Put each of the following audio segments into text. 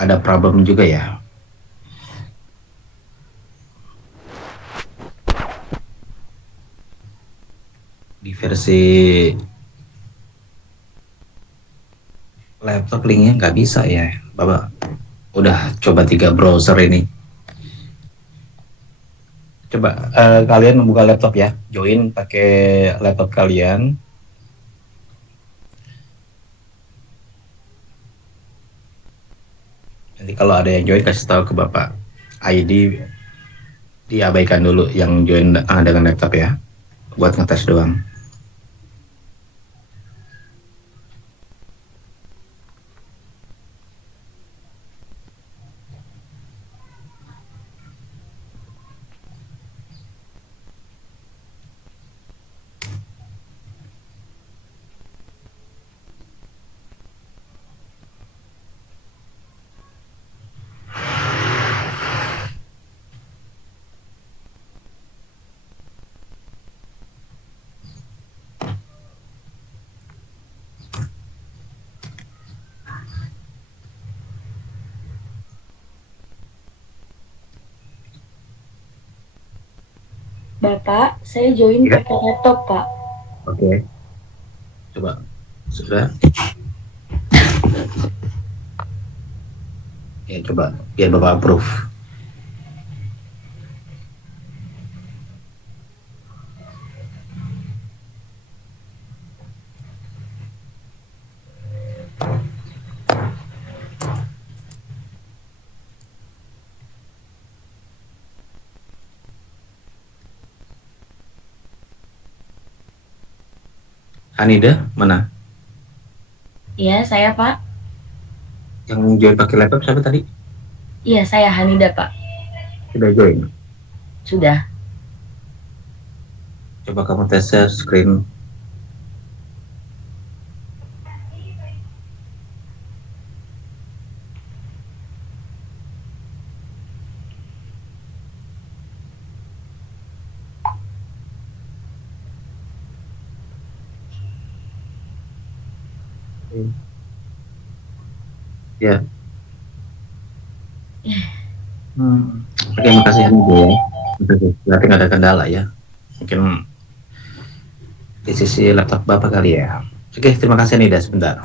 ada problem juga ya. Di versi laptop linknya nggak bisa ya, Bapak. Udah coba 3 browser ini. Coba kalian membuka laptop ya, join pakai laptop kalian. Nanti kalau ada yang join kasih tahu ke Bapak. ID diabaikan dulu yang join dengan laptop ya, buat ngetes doang. Bapak, saya join Ya, pakai laptop, Pak. oke. Coba sudah. Ya coba biar Bapak approve. Hanida mana? Iya, saya, Pak. Yang join pakai laptop siapa tadi? Iya, saya Hanida, Pak. Sudah join. Sudah. Coba kamu tes share screen. Ya. Oke, makasih Hanida ya. Berarti nggak ada kendala ya. Mungkin di sisi laptop Bapak kali ya. Oke, terima kasih Nida sebentar.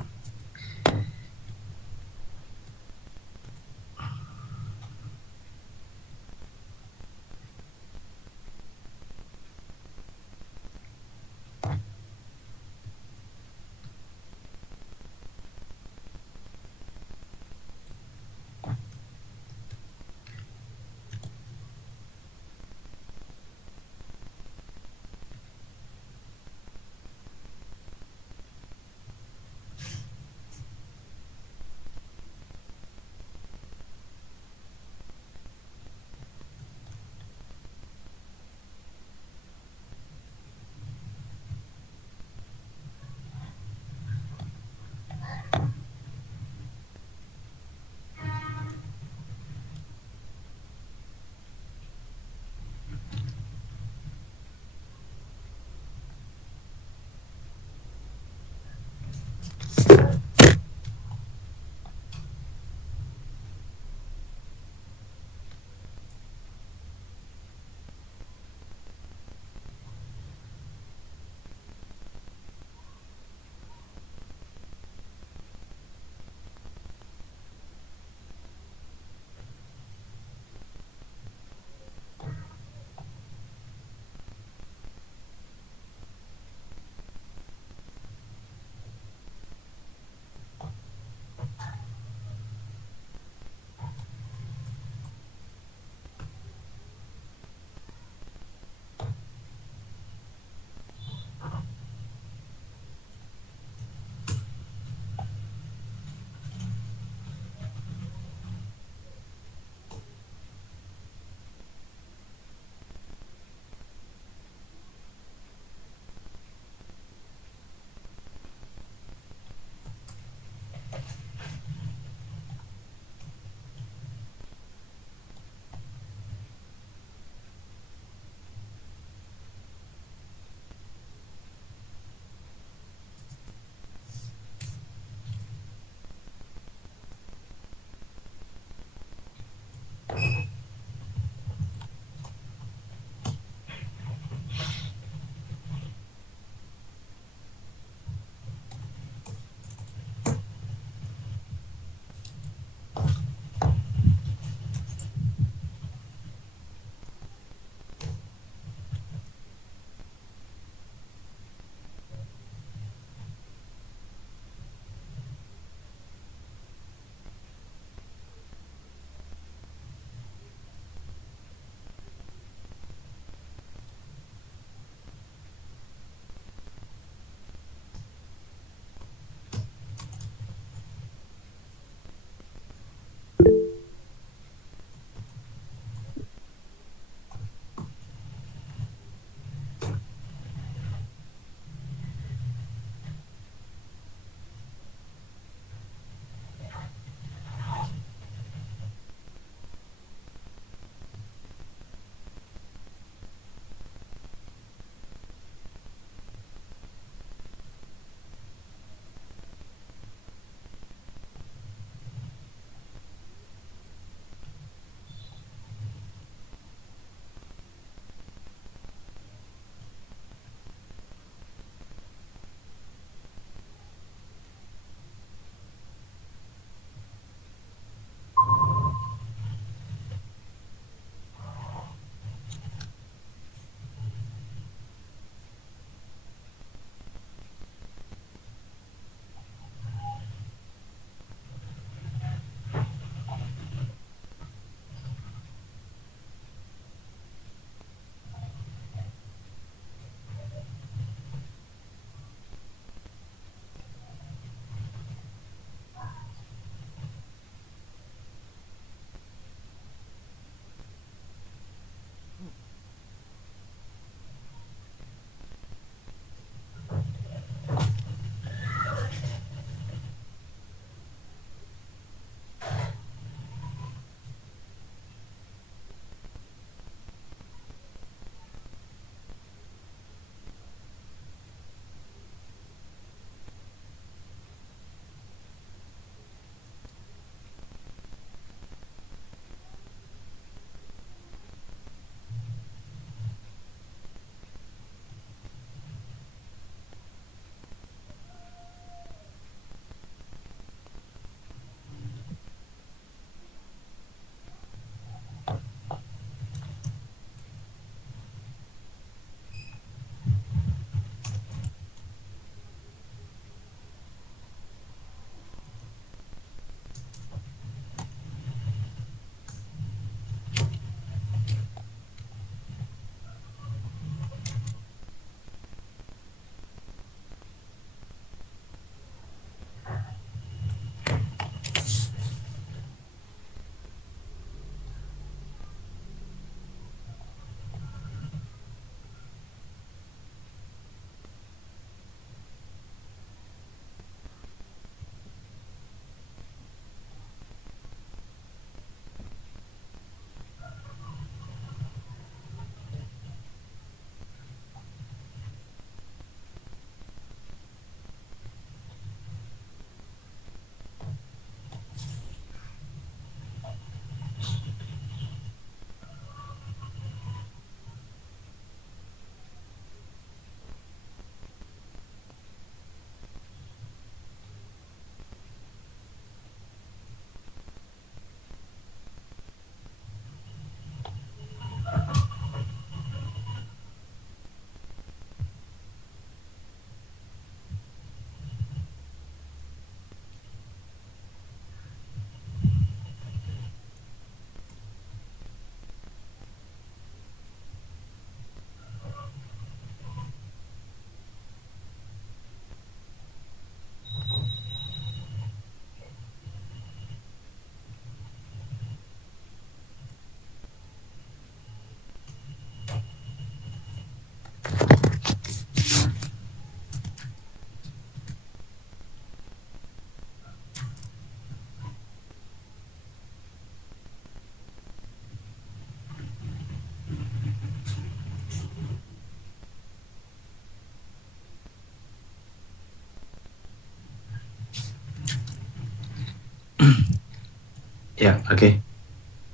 Ya, oke.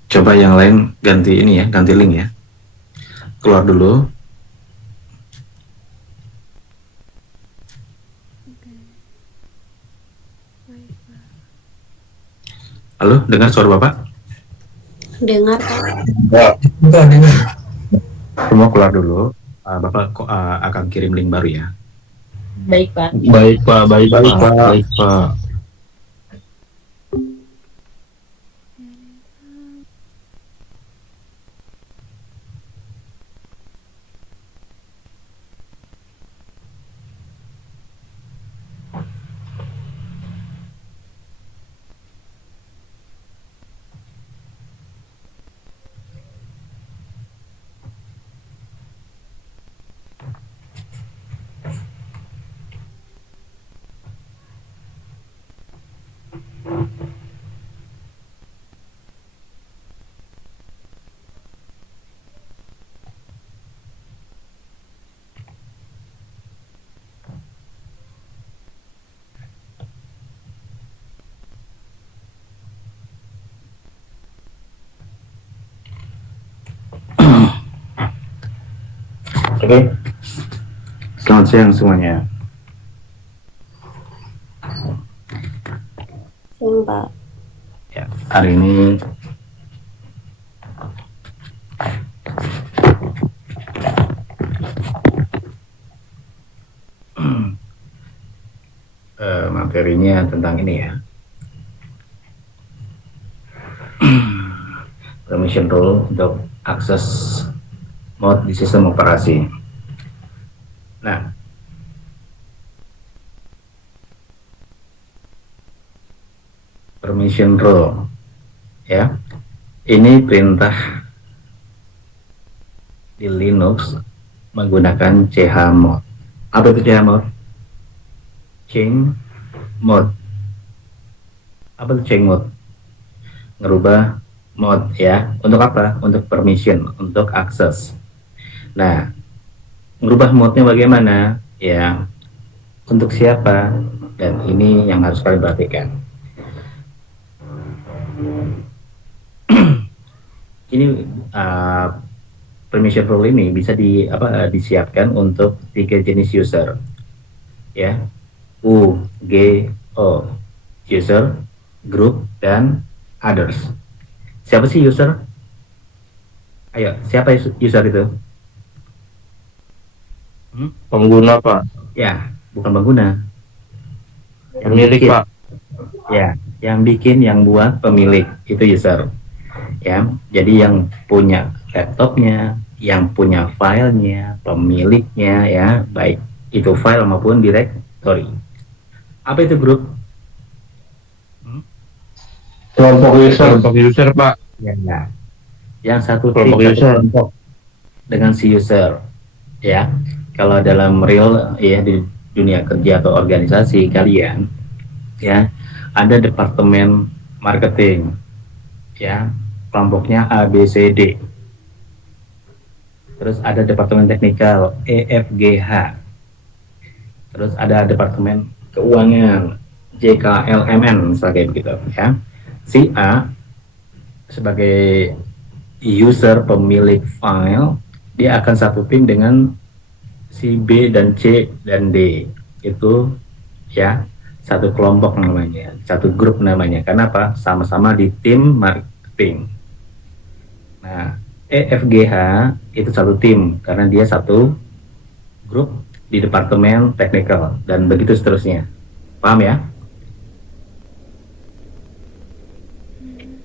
Coba yang lain ganti ini ya, ganti link ya. Keluar dulu. Halo, dengar suara Bapak? Dengar, Pak. Ya, dengar. Semua keluar dulu. Bapak akan kirim link baru ya. Baik, Pak. Baik Pak, baik Baik, Pak, Pak. baik Pak. Oke. Selamat siang semuanya. Siang, Pak. Ya, hari ini materinya tentang ini ya. Permission rule untuk akses mode di sistem operasi. Nah, permission rule ya. Ini perintah di Linux menggunakan chmod. Apa itu chmod? Change mode. Apa itu change mode? Ngerubah mode ya. Untuk apa? Untuk permission, untuk akses. Nah, ngerubah mode-nya bagaimana? Ya, untuk siapa? Dan ini yang harus kalian perhatikan. Ini permission rule ini bisa disiapkan untuk 3 jenis user ya, U, G, O, user, group, dan others. Siapa sih user? Ayo, siapa user itu? Pengguna Pak, Ya, bukan pengguna. Yang pemilik bikin. Pak. Ya, yang bikin, yang buat, pemilik itu user. Ya, jadi yang punya laptopnya, yang punya filenya, pemiliknya ya, baik itu file maupun directory. Apa itu grup? Kelompok user Pak. Ya, ya. Yang satu tim, Kelompok satu user. kelompok dengan si user. Ya, kalau dalam real ya di dunia kerja atau organisasi kalian, ya ada departemen marketing, ya kelompoknya A, B, C, D. Terus ada departemen teknikal E, F, G, H. Terus ada departemen keuangan J, K, L, M, N, misalnya begitu ya. Si A sebagai user pemilik file, dia akan satu tim dengan si B dan C dan D. Itu ya satu kelompok namanya, satu grup namanya. Kenapa? Sama-sama di tim marketing. Nah, EFGH itu satu tim karena dia satu grup di departemen teknikal dan begitu seterusnya. Paham ya?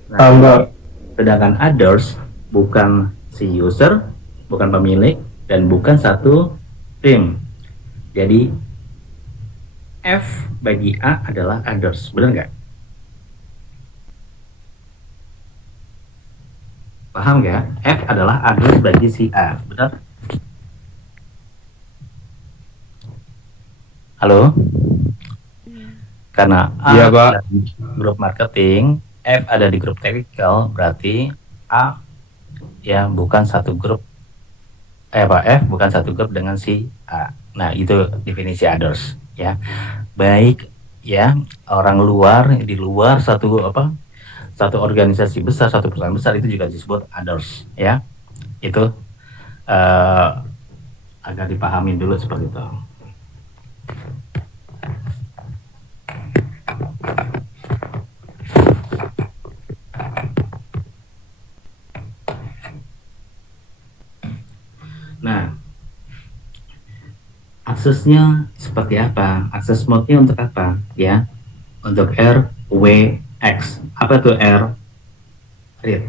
Nah, sedangkan others bukan si user, bukan pemilik, dan bukan satu tim. Jadi F bagi A adalah others, benar nggak? Paham nggak? F adalah others bagi si A, benar? Halo? Karena A Iya, Pak. ada di grup marketing, F ada di grup technical, berarti A ya bukan satu grup. F bukan satu grup dengan si A. Nah, itu definisi others ya. Baik ya, orang luar di luar satu organisasi besar, satu perusahaan besar itu juga disebut others, ya. Itu agar dipahami dulu seperti itu. Nah, aksesnya seperti apa? Akses mode-nya untuk apa? Ya, untuk R, W, X. Apa tuh R? Read.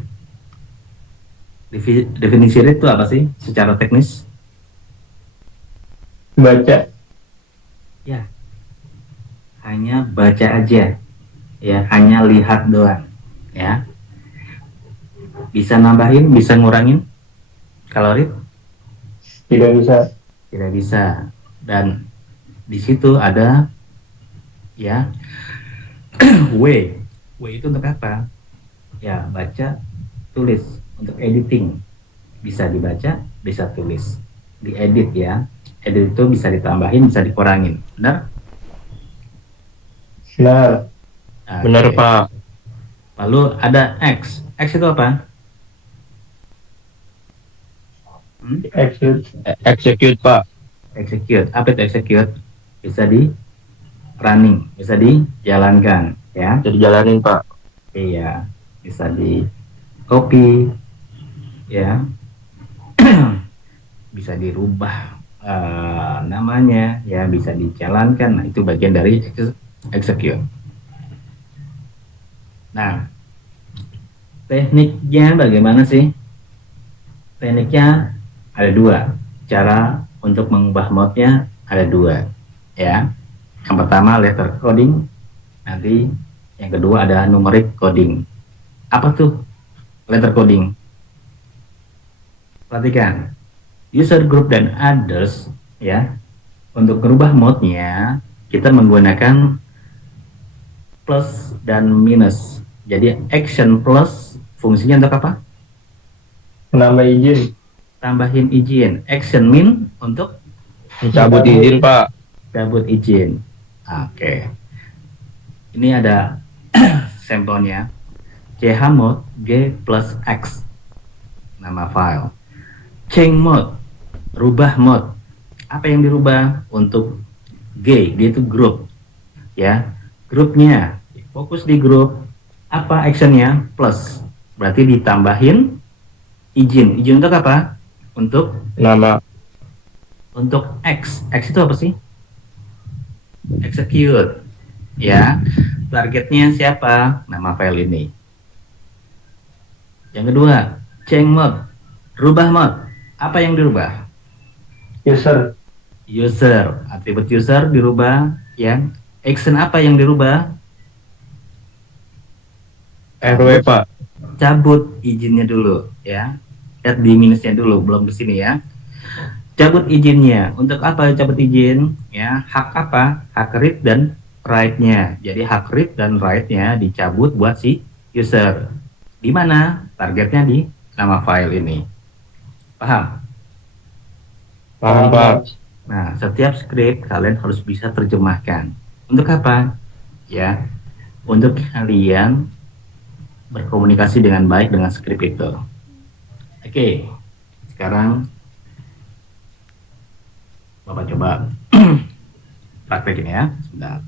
Definisi read itu apa sih secara teknis? Baca. Ya, hanya baca aja. Ya, hanya lihat doang. Ya, bisa nambahin, bisa ngurangin kalau read? Tidak bisa. Tidak bisa. Dan di situ ada ya W. W itu untuk apa? Ya, baca, tulis, untuk editing. Bisa dibaca, bisa tulis. Diedit ya. Edit itu bisa ditambahin, bisa dikurangin. Benar? Benar. Oke. Benar, Pak. Lalu ada X. X itu apa? Execute, Pak. Execute. Apa itu execute? Bisa di running, bisa dijalankan ya. Jadi jalanin, Pak. Iya, bisa di copy ya. Bisa dirubah namanya ya, bisa dijalankan. Nah, itu bagian dari execute. Nah, tekniknya bagaimana sih? Tekniknya ada dua. Cara untuk mengubah mode-nya ada dua ya. Yang pertama letter coding, nanti yang kedua ada numeric coding. Apa tuh letter coding? Perhatikan, user group dan others ya. Untuk merubah mode-nya kita menggunakan plus dan minus. Jadi action plus fungsinya untuk apa? Menambah izin. Tambahin izin. Action min untuk Mencabut izin, Pak. cabut izin. Oke. Ini ada sampelnya. ch mode g plus x nama file. Change mode, rubah mode. Apa yang dirubah? Untuk G itu grup ya, grupnya fokus di grup. Apa actionnya? Plus, berarti ditambahin izin. Izin untuk apa? Untuk Nama. untuk X itu apa sih? Execute ya. Targetnya siapa? Nama file ini. Yang kedua, change mode, rubah mode. Apa yang dirubah? User, atribut user dirubah ya. Action apa yang dirubah? RW, Pak. Cabut izinnya dulu ya. Lihat di minusnya dulu, belum ke sini ya. Cabut izinnya. Untuk apa cabut izin? Ya, hak apa? Hak read dan write-nya. Jadi hak read dan write-nya dicabut buat si user. Di mana? Targetnya di nama file ini. Paham? Paham, Pak. Nah, setiap script kalian harus bisa terjemahkan. Untuk apa? Ya, untuk kalian berkomunikasi dengan baik dengan script itu. Oke, sekarang Bapak coba praktekin ya, sebentar.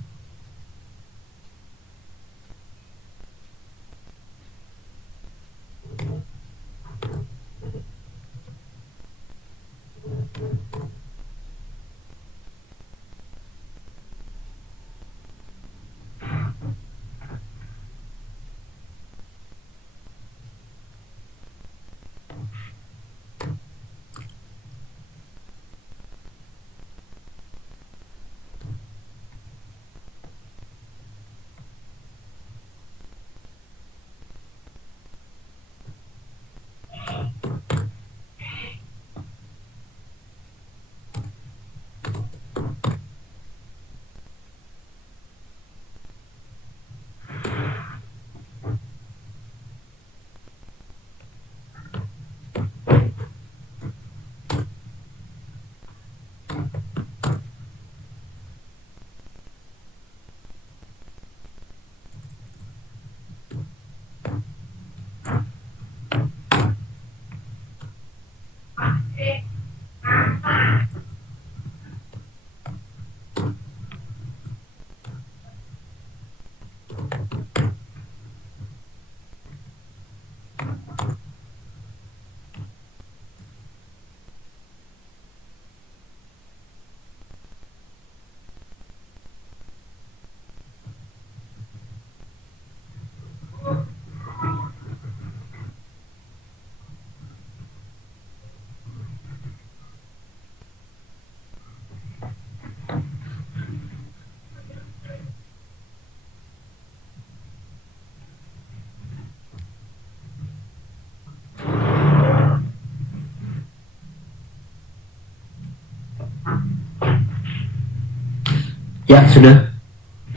Ya, sudah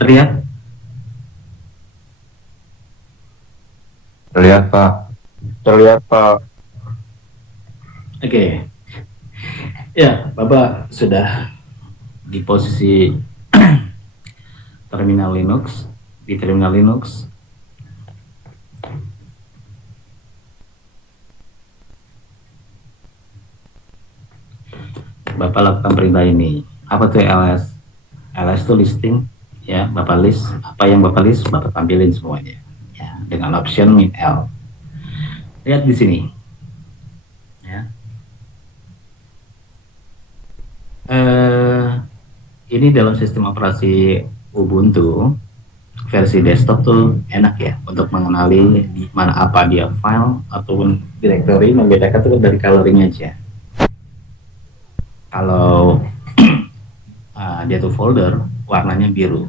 terlihat. Terlihat, Pak. Terlihat, Pak. Oke. Ya, Bapak sudah di posisi terminal Linux, di terminal Linux. Bapak lakukan perintah ini. Apa tuh ls? Ls itu listing, ya. Bapak list apa yang Bapak list, Bapak tampilin semuanya, ya, dengan option min L. Lihat di sini, ya. Ini dalam sistem operasi Ubuntu versi desktop tuh enak ya untuk mengenali di mana apa dia file ataupun directory, membedakan tuh dari coloring aja. Kalau dia tuh folder warnanya biru,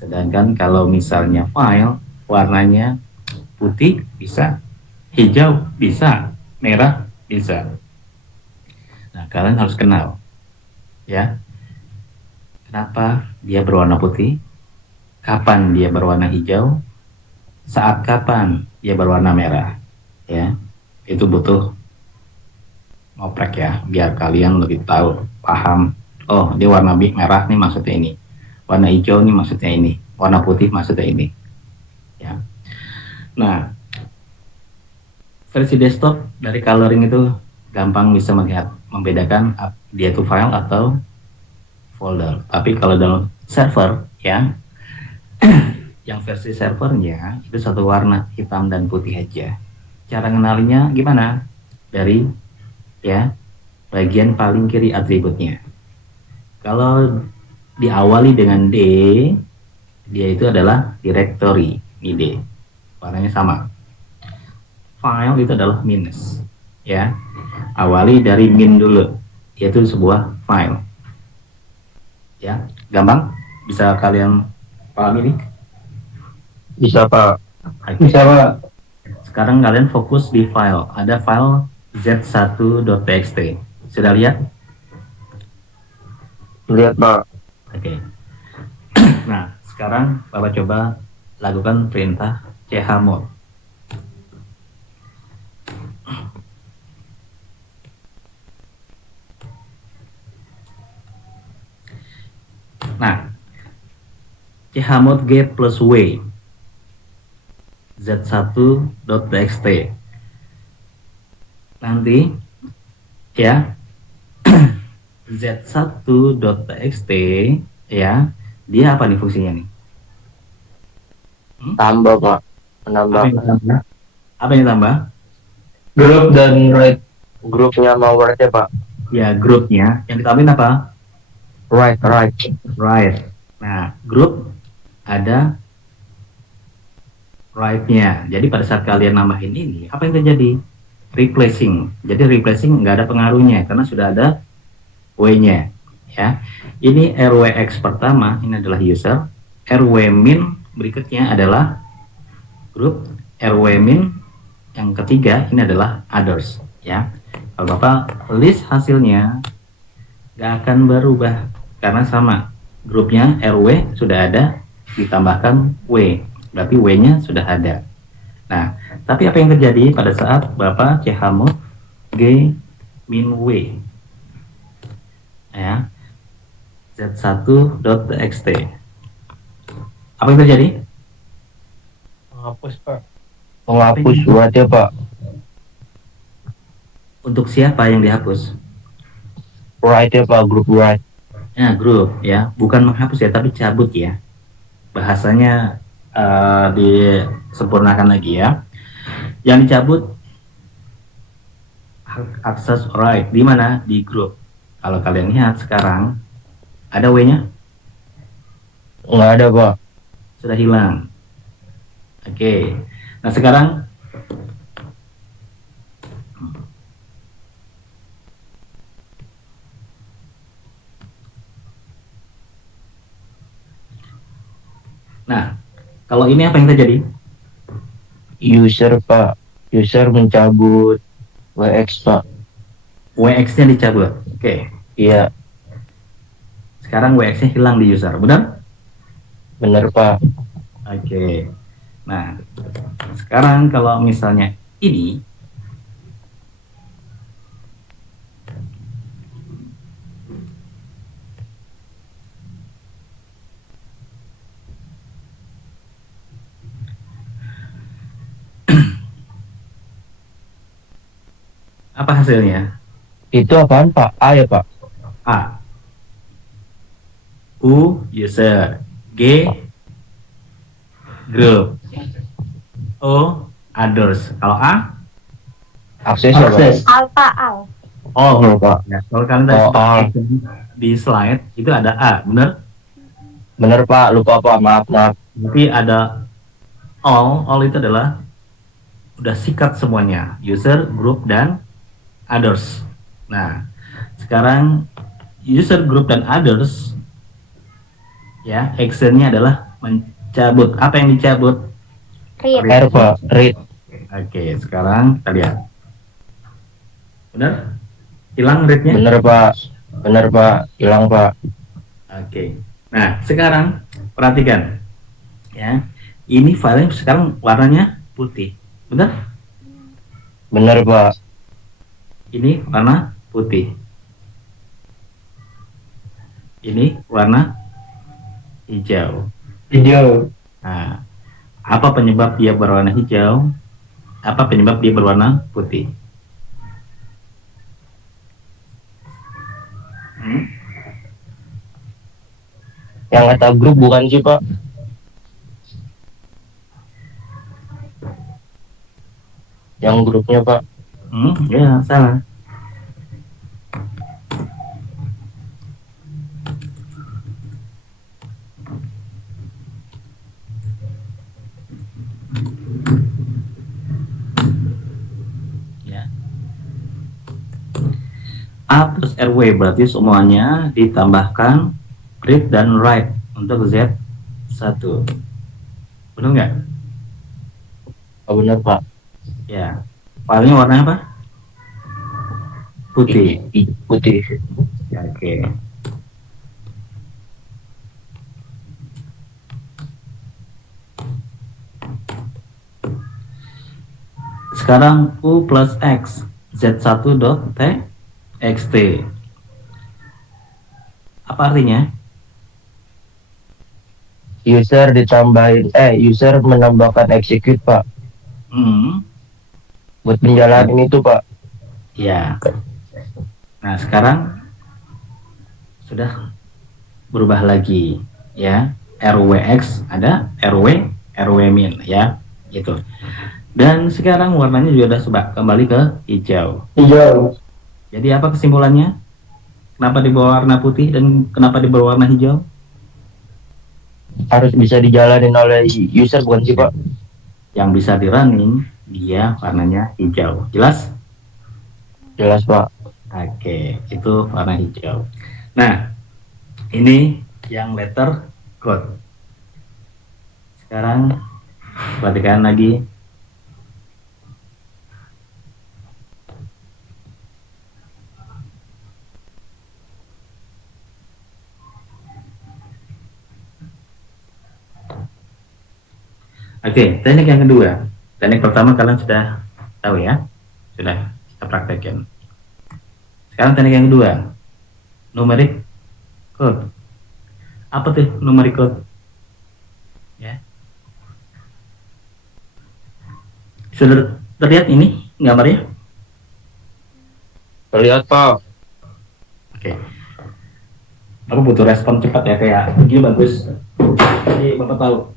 sedangkan kalau misalnya file warnanya putih bisa, hijau bisa, merah bisa. Nah, kalian harus kenal ya, kenapa dia berwarna putih, kapan dia berwarna hijau, saat kapan dia berwarna merah, ya. Itu butuh ngoprek ya, biar kalian lebih tahu, paham. Oh, dia warna merah nih maksudnya ini, warna hijau nih maksudnya ini, warna putih maksudnya ini, ya. Nah, versi desktop dari coloring itu gampang bisa melihat, membedakan dia itu file atau folder. Tapi kalau dalam server ya, yang versi servernya itu satu warna, hitam dan putih aja. Cara ngenalinya gimana? Dari ya bagian paling kiri atributnya. Kalau diawali dengan D, dia itu adalah directory, ini D, warnanya sama. File itu adalah minus, ya. Awali dari min dulu, yaitu sebuah file. Ya, gampang? Bisa kalian pahami ini? Bisa, Pak. Oke. Bisa, Pak. Sekarang kalian fokus di file. Ada file z1.txt. Sudah lihat? Lihat, Pak. Oke. Nah, sekarang Bapak coba lakukan perintah chmod. Nah, chmod g plus w z1.txt. Nanti ya z1.txt ya, dia apa nih fungsinya nih? Tambah, Pak. Menambah. Apa yang tambah? Apa yang tambah? Grup dan right. Grupnya mau word-nya, Pak. Ya, grupnya. Yang ditambahin apa? Right. Right. Nah, grup ada right-nya. Jadi pada saat kalian nambahin ini, apa yang terjadi? Replacing. Jadi replacing nggak ada pengaruhnya karena sudah ada W-nya. Ya, ini RWX pertama, ini adalah user. RW min berikutnya adalah grup. RW min yang ketiga ini adalah others. Ya, kalau Bapak list hasilnya nggak akan berubah karena sama. Grupnya RW sudah ada, ditambahkan W, berarti W-nya sudah ada. Nah, tapi apa yang terjadi pada saat Bapak chmod g min W ya, z1.txt, apa yang terjadi? Menghapus, Pak. Menghapus word-nya, Pak. Untuk siapa yang dihapus? Right-nya, Pak. Grup right. Ya, grup ya, bukan menghapus ya, tapi cabut ya. Bahasanya disempurnakan lagi ya. Yang dicabut akses right di mana? Di grup. Kalau kalian lihat sekarang ada W-nya? Nggak ada, Pak. Sudah hilang. Oke. Nah, sekarang kalau ini apa yang terjadi? User, Pak. User mencabut WX, Pak. WX-nya dicabut. Oke, Iya, sekarang WX-nya hilang di user, benar? bener Pak. Oke. Nah, sekarang kalau misalnya ini, apa hasilnya? Itu apaan Pak? A ya Pak? A. U user, G group, O others. Kalau A, Akses ya Pak? Alpha Al. all. Oh, Pak. Ya, kalau kalian tadi Oh, all. di slide itu ada A, benar? Bener Pak, lupa Pak, maaf. Tapi ada all itu adalah udah sikat semuanya, user, group, dan others. Nah, sekarang user, group, dan others, ya, actionnya adalah mencabut. Apa yang dicabut? Read. R Pak, read. Oke, sekarang kita lihat. Benar? Hilang readnya? Bener Pak, hilang Pak. Oke. Nah, sekarang perhatikan. Ya. Ini filenya sekarang warnanya putih. Benar? Bener Pak. Ini warna putih. Ini warna hijau. Video. Nah, apa penyebab dia berwarna hijau? Apa penyebab dia berwarna putih? Yang kata grup bukan sih Pak? Yang grupnya Pak. Ya, salah. Ya. A plus RW berarti semuanya ditambahkan read dan write untuk Z1. Benar nggak? Oh bener Pak. Ya. Filenya warnanya apa? Putih. Putih. Ya, oke. Sekarang U plus X Z1.txt. Apa artinya? User menambahkan execute Pak. Buat menjalanin itu Pak. Ya. Nah, sekarang sudah berubah lagi, ya. RWX ada RW min, ya, gitu. Dan sekarang warnanya juga sudah kembali ke hijau. Hijau. Jadi apa kesimpulannya? Kenapa berwarna putih dan kenapa berwarna hijau? Harus bisa dijalanin oleh user bukan sih Pak? Yang bisa di running dia warnanya hijau. Jelas? Jelas Pak. Oke, itu warna hijau. Nah, ini yang letter code. Sekarang perhatikan lagi. Oke, teknik yang kedua. Teknik pertama kalian sudah tahu ya, sudah kita praktekin. Sekarang teknik yang kedua, numeric code. Apa tuh numeric code? Ya. Sudah terlihat ini gambarnya? Terlihat Pak. Oke. Aku butuh respon cepat ya, kayak gini bagus. Jadi Bapak tahu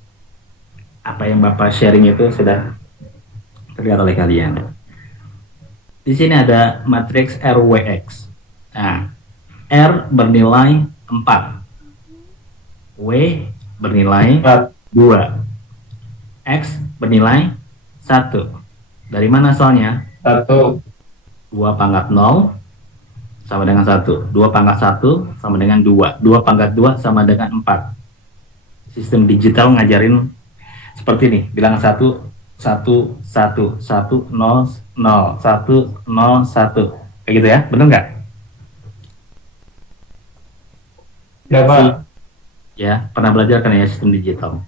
apa yang Bapak sharing itu sudah terlihat oleh kalian. Di sini ada matriks RWX. Nah, R bernilai 4. W bernilai 2. X bernilai 1. Dari mana asalnya? 1. 2 pangkat 0 sama dengan 1. 2 pangkat 1 sama dengan 2. 2 pangkat 2 sama dengan 4. Sistem digital ngajarin seperti ini. Bilang 1, 1, 1, 1, 0, 0, 1, 0, 1. Kayak gitu ya, bener nggak? Udah Pak. Ya, pernah belajar kan ya sistem digital.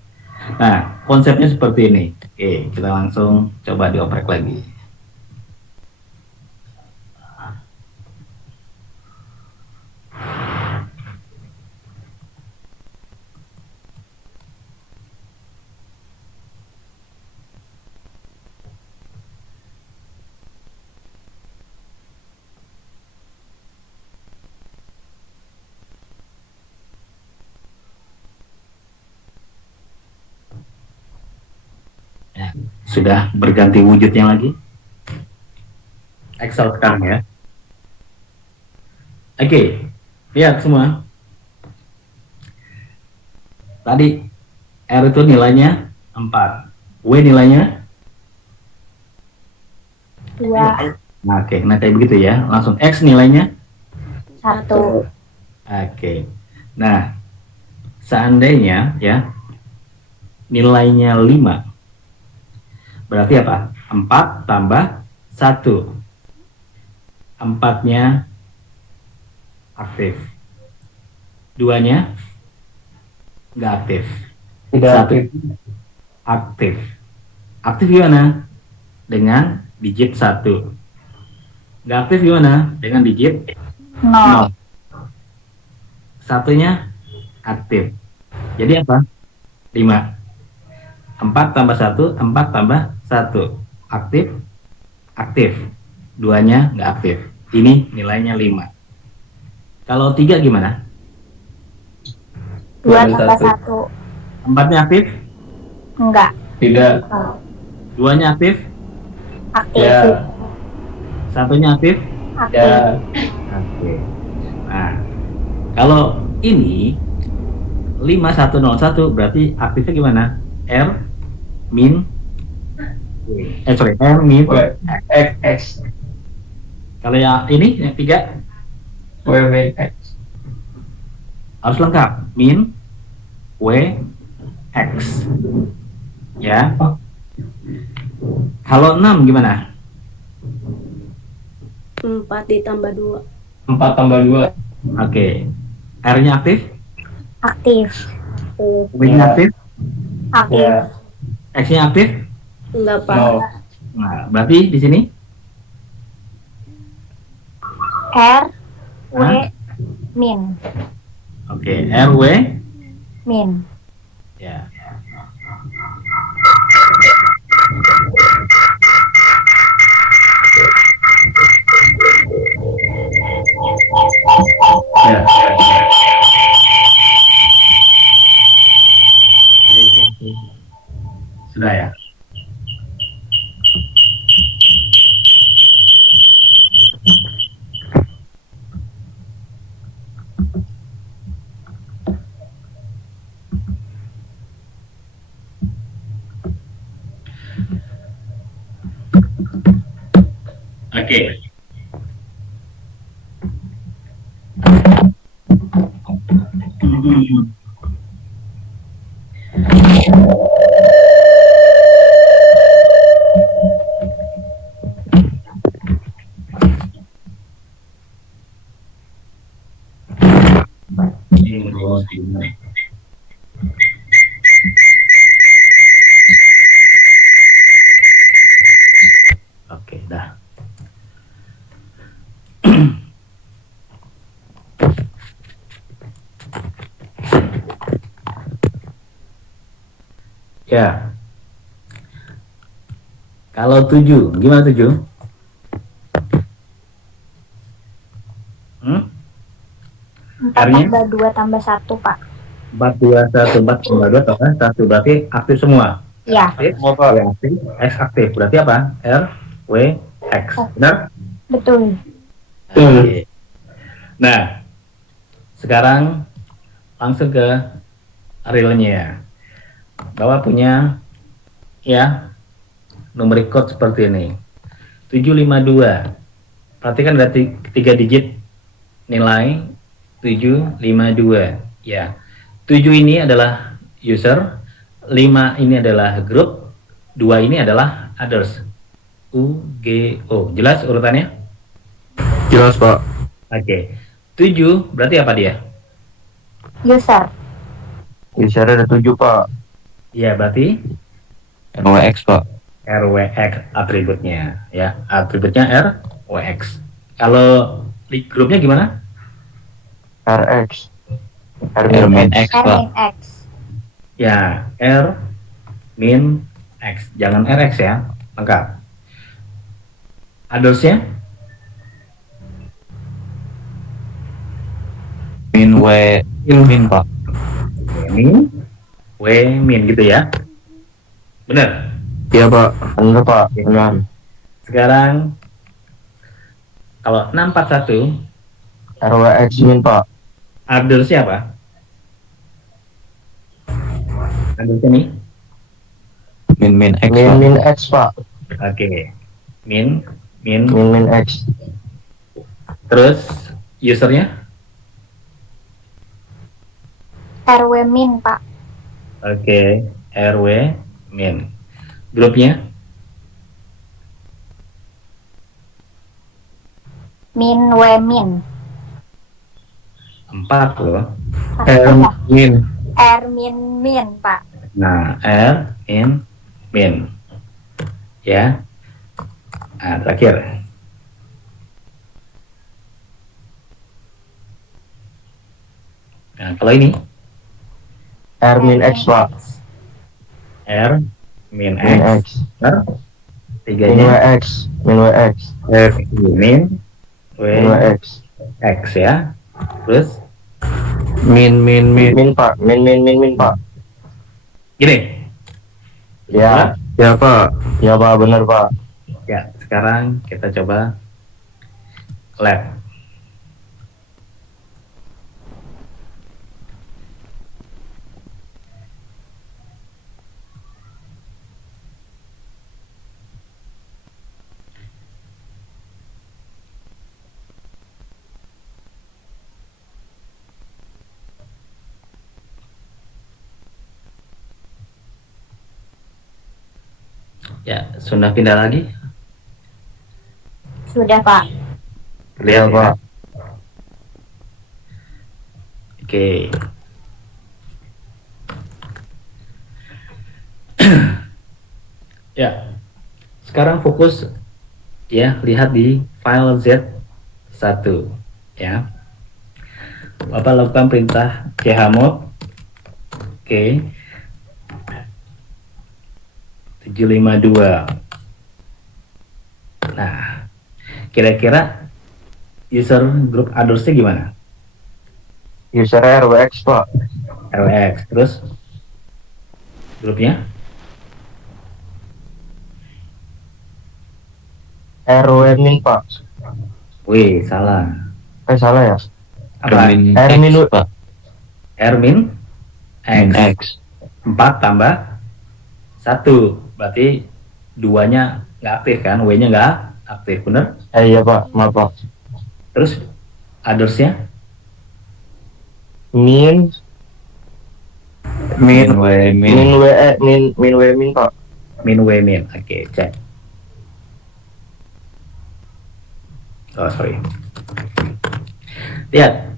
Nah, konsepnya seperti ini. Oke, kita langsung coba dioprek lagi. Ya, sudah berganti wujudnya lagi. Excel sekarang ya. Oke, lihat semua. Tadi R itu nilainya 4. W nilainya? 2, Nah, oke, nah kayak begitu ya. Langsung X nilainya? 1, Oke. Nah, seandainya ya nilainya 5. Berarti apa? 4 tambah 1. 4-nya aktif. 2-nya nggak aktif. Tidak Satu aktif. aktif. Aktif gimana? Dengan digit 1. Nggak aktif gimana? Dengan digit 0. Satunya aktif. Jadi apa? 5. 4 tambah 1, 4 tambah 1. Aktif, aktif. 2-nya nggak aktif. Ini nilainya 5. Kalau 3 gimana? 2 Tambah tambah satu. 1, 4-nya aktif, enggak, Tidak. 2-nya aktif, aktif, Ya. 1-nya aktif. aktif, Ya. Oke. Nah, kalau ini 5101 berarti aktifnya gimana? R min R min W. X. X. Kalau yang ini yang 3 W min X. harus lengkap, min W X ya. Kalau 6 gimana? 4 ditambah 2, 4 tambah 2. Oke, R-nya aktif, aktif, W-nya aktif, aktif, Ya. X-nya aktif. enggak Pak, No. Nah, berarti di sini R, W, Hah? min, oke, R W min, ya. Ya. Sudah ya. Oke. Oke, dah. Ya. Kalau 7, gimana 7? 4 R-nya? tambah 2 tambah 1 Pak, 4, 2, 1, 4, 2, tambah 1. Berarti aktif semua. ya, Aktif, W aktif, X aktif. Berarti apa? R, W, X. Benar? betul, Oke. Nah, sekarang langsung ke realnya. Bapak punya ya numeric code seperti ini. 752. Perhatikan ada 3 digit nilai 752. Ya. 7 ini adalah user, 5 ini adalah group, 2 ini adalah others. UGO. Jelas urutannya? Jelas Pak. Oke. 7 berarti apa dia? User. User ada 7 Pak. Iya, berarti RWX Pak. RWX atributnya ya. Atributnya RWX. Kalau di grupnya gimana? RX. R min X R Pak. min X. Ya, R min X. Jangan RX ya. Lengkap. Address-nya Min W min Pak. min W min gitu ya. Benar. Iya Pak. Benar Pak. Benar. Sekarang kalau 641 RWX min Pak. address-nya apa? Address-nya nih. Min X Min Pak. min X Pak. Oke. Min Min min X. terus usernya. RW min, Pak. Oke, RW min. Grupnya Min W min. 4 loh. Min. R min min, Pak. Nah, R in min. Ya. Nah, terakhir. Nah, kalau ini R min X Pak. R min Min X. X. Benar? Min Tiganya WX. Min WX. R min W Min WX. X ya. Terus Min Min Pak. Min Pak. gini. Ya. Ya Pak. Ya Pak, benar Pak. Ya, sekarang kita coba lab. Ya, sudah pindah lagi? Sudah, Pak. Lihat Ya Pak. Oke. Ya. Sekarang fokus ya, lihat di file Z1 ya. Bapak lakukan perintah chmod. Oke. 752. Nah, kira-kira user group address-nya gimana? User RWX Pak. RWX. Terus grupnya RW min Pak. wih, salah. Salah ya? Apa? Min R min X Pak. R min Min X. X. 4 tambah 1. Berarti duanya nggak aktif kan? W-nya nggak aktif, bener? Iya Pak, maaf Pak. Terus address-nya Min Min W min. min W min W min Pak. min W min. Oke, cek. Oh, sorry. Lihat.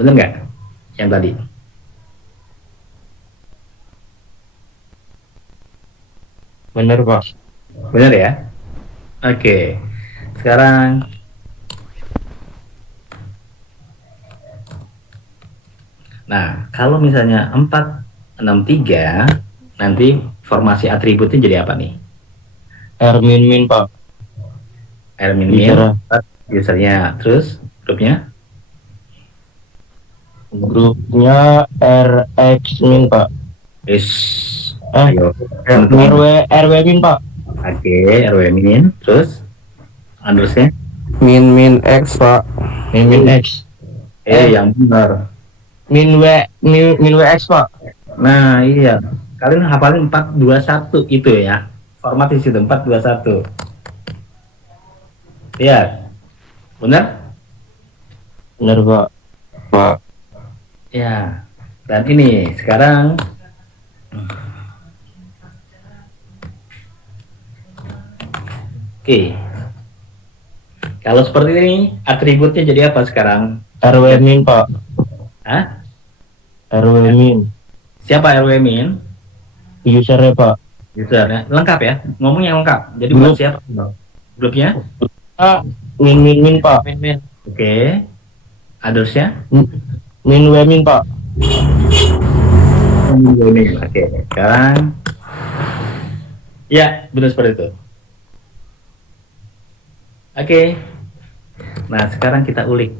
Bener nggak yang tadi? Benar Pak. Bener ya? Oke. Sekarang nah, kalau misalnya 463 nanti formasi atributnya jadi apa nih? R min Pak. R min User. usernya, terus grupnya Grupnya RX min Pak. is Eh, ayo. RW min Pak. Oke, RW min, terus address-nya Min X Pak. Min X. yang benar. Min WX Pak. Nah, iya. Kalian hafalin 421 itu ya. Format di situ 421. Iya. Benar? Benar Pak. Pak. Ya. Dan ini sekarang oke. Kalau seperti ini atributnya jadi apa sekarang? RW min Pak. Hah? RW min. Siapa RW min? Usernya Pak. User ya. Lengkap ya. Ngomong yang lengkap. Jadi buat Grup. siapa? Grupnya? A min Pak. Oke. Othersnya? Min W min Pak. Oke. Sekarang. Ya, benar seperti itu. Oke. Nah, sekarang kita ulik.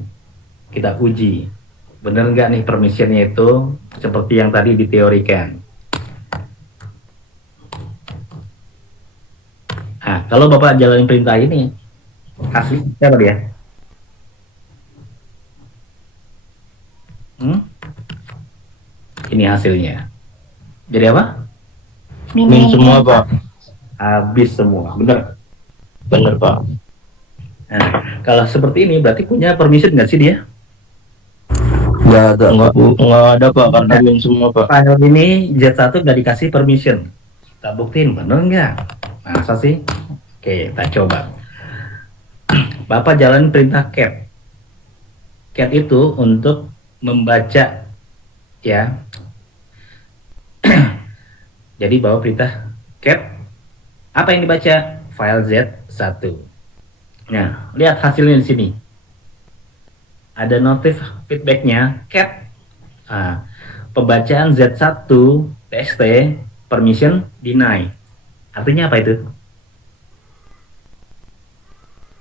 Kita uji. Benar nggak nih permissionnya itu seperti yang tadi diteorikan. Nah, kalau Bapak jalanin perintah ini, asli siapa dia? Ini hasilnya. Jadi apa? Min semua Pak. Habis semua, benar? Bener Pak. Nah, kalau seperti ini berarti punya permission nggak sih dia? Nggak ada. Nggak ada Pak karena min semua Pak. File ini Z1 nggak dikasih permission. Kita buktiin bener nggak? Masa sih? Oke, kita coba. Bapak jalan perintah cat. Cat itu untuk membaca, ya. Jadi bawa perintah cat. Apa yang dibaca? File Z1. Nah, lihat hasilnya di sini. Ada notif feedbacknya cat. Pembacaan Z1 txt permission deny. Artinya apa itu?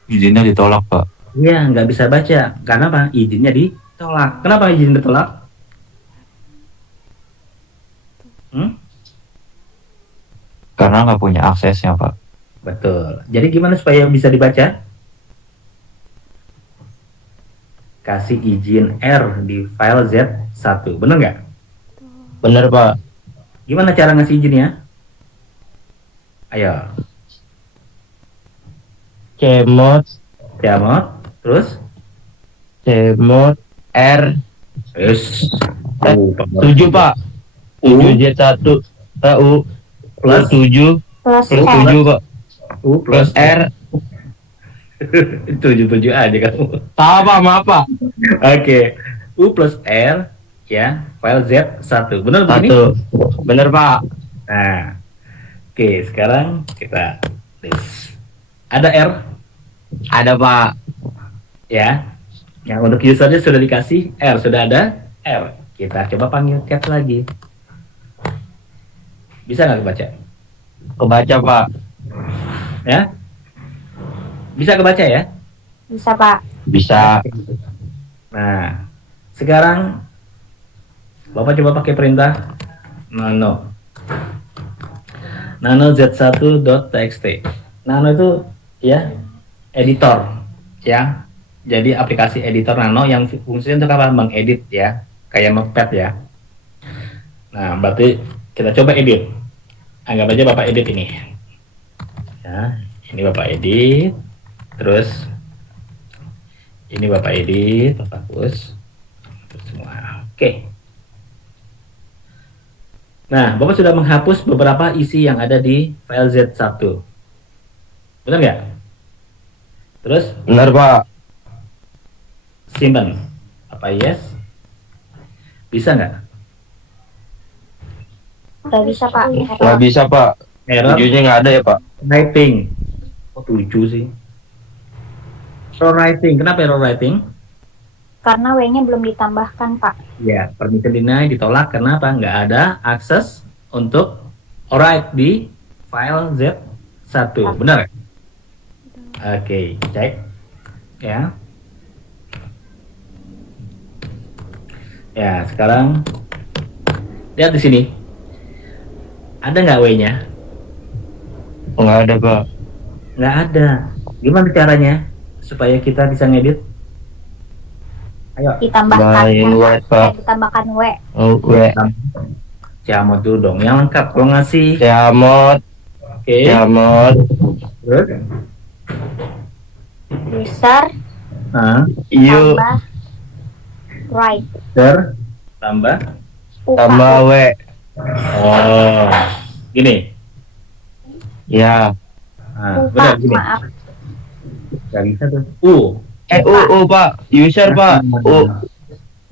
Izinnya ditolak, Pak. Iya, nggak bisa baca. Karena apa? Izinnya ditolak. Kenapa izin ditolak? Karena nggak punya aksesnya, Pak. Betul. Jadi gimana supaya bisa dibaca? Kasih izin R di file Z1. Bener nggak? Bener Pak. Gimana cara ngasih izinnya? Ayo. Cmod Terus? Cmod R Yes. 7 Pak. 7 Z1 U Plus 7 Plus plus R. 7 Pak. U Plus R. 77 aja kamu. Salah Pak, maaf Pak. Oke. U plus R ya, file Z1. Benar begini? 1. Bener Pak. Nah. Oke, sekarang kita list. Ada R Ada Pak. ya. Yang untuk usernya sudah dikasih R, sudah ada R. Kita coba panggil cat lagi. Bisa nggak kebaca? Kebaca Pak. Ya? Bisa kebaca ya? Bisa Pak. Bisa. Nah, sekarang Bapak coba pakai perintah nano. Nano z1.txt. Nano itu ya editor ya. Jadi aplikasi editor Nano yang fungsinya untuk apa? Mengedit ya, kayak Notepad ya. Nah, berarti kita coba edit. Anggap aja Bapak edit ini. Ya, ini Bapak edit. Terus ini Bapak edit, Bapak hapus semua. Oke. Nah, Bapak sudah menghapus beberapa isi yang ada di file Z1. Benar nggak? Terus Bener Pak. simpan. Apa yes? Bisa nggak? Gak bisa Pak. Nggak bisa Pak. Error 7-nya nggak ada ya Pak. writing. Oh, 7 sih. Error writing. Kenapa error writing? Karena W-nya belum ditambahkan Pak. Ya, permission deny ditolak karena apa? Nggak ada akses untuk write di file Z1. Benar? Oke, cek. Ya. Ya, sekarang lihat di sini. Ada nggak W-nya? Nggak ada Pak. Nggak ada. Gimana caranya supaya kita bisa ngedit? Ayo, Ditambahkan Lain R, white Pak. ditambahkan W. Oh, W. Ciamot dulu dong. Yang lengkap. Kalau ngasih, Cmod. oke. Cmod. Terus, User U tambah right. tambah. U, tambah Pak. W. Oh, gini. Ya. Nah, U, benar Pak. gini. Maaf. Gak bisa tuh. U. U Pak. User Pak. U.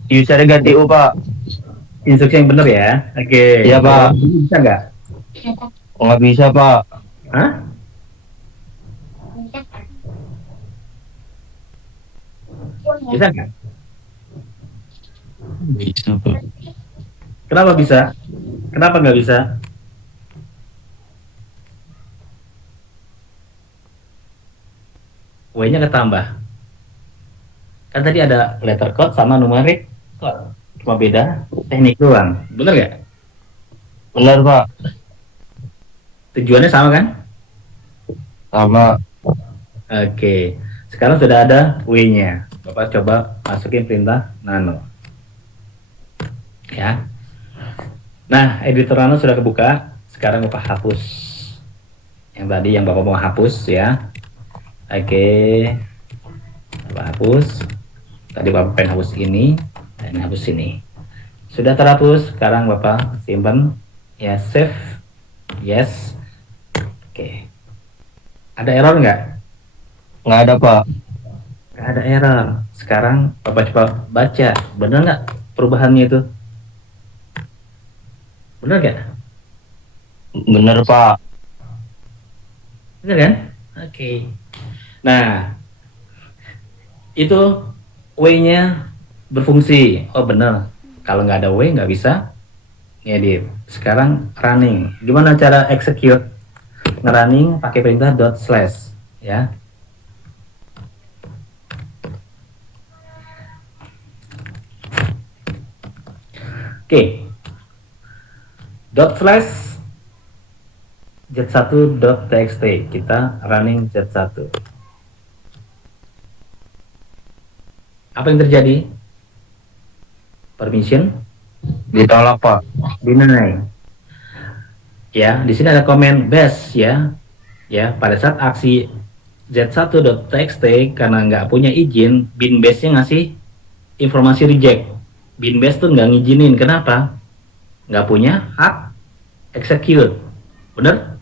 User ganti U Pak. instruksi yang benar ya. Oke. Iya, Pak. Bisa nggak? Nggak bisa, Pak. Hah? Bisa nggak? Bisa, Pak. Kenapa bisa? Kenapa nggak bisa? W-nya ketambah. Kan tadi ada letter code sama numerik code. Cuma beda teknik doang. Bener nggak? Benar, Pak. Tujuannya sama kan? Sama. Oke. Sekarang sudah ada W-nya. Bapak coba masukin perintah nano. Ya. Nah, editor nano sudah kebuka. Sekarang Bapak hapus. Yang tadi yang Bapak mau hapus ya. Oke. Bapak hapus. Tadi Bapak pengen hapus ini dan hapus ini. Sudah terhapus. Sekarang Bapak simpan. Ya, save. Yes. Oke. Ada error nggak? Nggak ada, Pak. Nggak ada error. Sekarang Bapak coba baca. Benar nggak perubahannya itu? Benar nggak? Benar, Pak. Benar kan? Oke. Nah, itu W-nya berfungsi. Oh benar. Kalau nggak ada W nggak bisa ngedit. Sekarang running. Gimana cara execute? Ngerunning pakai perintah dot slash ya. Oke. Dot slash z1.txt, kita running z1. Apa yang terjadi? Permission Ditolak, Pak. deny. Ya, di sini ada komen base ya. Ya, pada saat aksi z1.txt karena nggak punya izin, bin base-nya ngasih informasi reject. Bin base tuh nggak ngizinin. Kenapa? Nggak punya hak execute. Bener?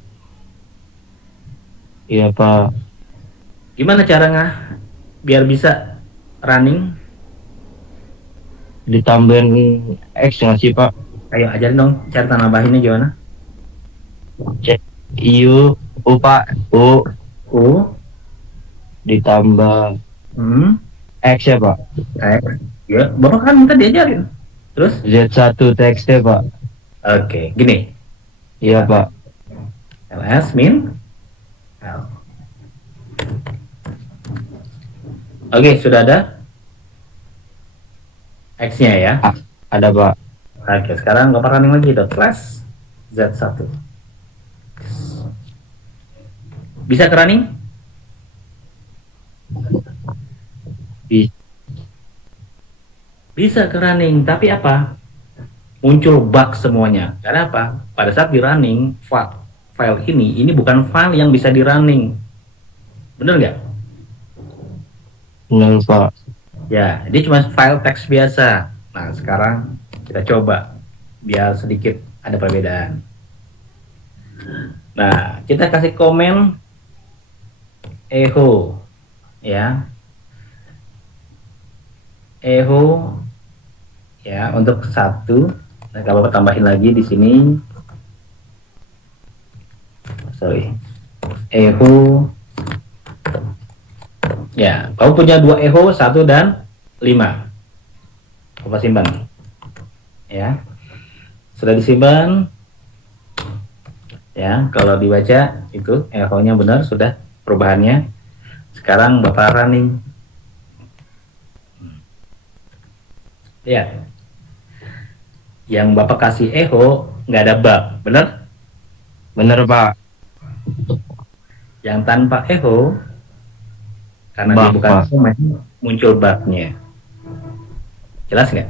Iya, Pak. Gimana caranya biar bisa running? Ditambahin X nggak sih, Pak? Ayo ajarin dong cara nambahinnya gimana? Cek U, Pak. U U, ditambah X ya, Pak. X. Ya, Bapak kan minta diajarin. Terus? Z1 TXT, Pak. Oke, gini. Iya, Pak. ls min L. Oke, sudah ada X-nya ya. Ada, Pak. Oke, sekarang Bapak running lagi dot slash Z1. Bisa ke running? Bisa ke running, tapi apa? Muncul bug semuanya. Karena apa? Pada saat di running file ini bukan file yang bisa di running. Bener nggak? Benar, Pak. Ya, dia cuma file teks biasa. Nah, sekarang kita coba biar sedikit ada perbedaan. Nah, kita kasih komen echo ya. Echo ya untuk satu. Nah, kalau tambahin lagi di sini. Sorry. Echo ya, kamu punya dua echo 1 dan 5. Coba simpan ya, sudah disimpan ya. Kalau dibaca itu echo-nya benar, sudah perubahannya. Sekarang Bapak running, lihat yang Bapak kasih echo nggak ada bug, benar? Benar, Pak. Yang tanpa echo karena dia Bug, bukan Pak. komen, muncul bugnya. Jelas nggak?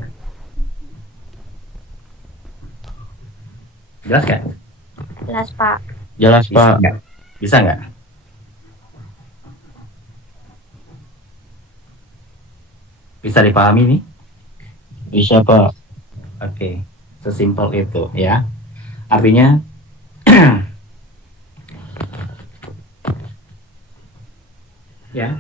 Jelas nggak? Jelas, Pak. Jelas, Bisa Pak. nggak? Bisa nggak? Bisa dipahami nih? Bisa, Pak. Oke, sesimpel itu ya. Artinya ya,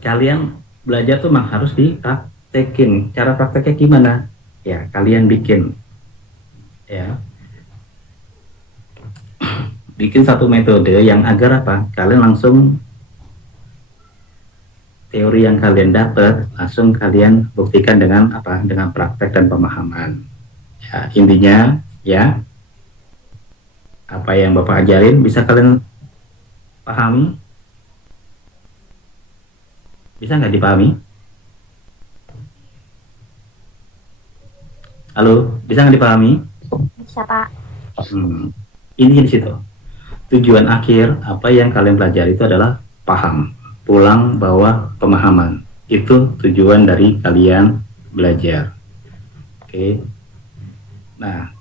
kalian belajar tuh memang harus dipraktekin. Cara prakteknya gimana? Ya, kalian bikin ya. Bikin satu metode yang agar apa? Kalian langsung teori yang kalian dapat langsung kalian buktikan dengan apa? Dengan praktek dan pemahaman. Ya, intinya ya apa yang Bapak ajarin bisa kalian pahami? Bisa nggak dipahami? Halo, bisa nggak dipahami? Bisa, Pak. Ini di situ. Tujuan akhir apa yang kalian pelajari itu adalah paham, pulang bawa pemahaman. Itu tujuan dari kalian belajar. Oke. Nah,